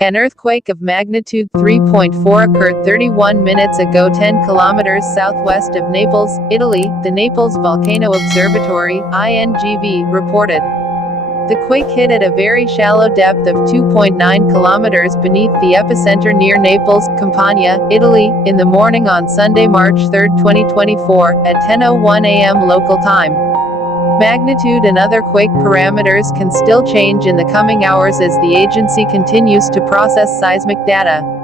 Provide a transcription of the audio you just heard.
An earthquake of magnitude 3.4 occurred 31 minutes ago 10 kilometers southwest of Naples, Italy, the Naples Volcano Observatory, INGV, reported. The quake hit at a very shallow depth of 2.9 kilometers beneath the epicenter near Naples, Campania, Italy, in the morning on Sunday, March 3, 2024, at 10:01 a.m. local time. Magnitude and other quake parameters can still change in the coming hours as the agency continues to process seismic data.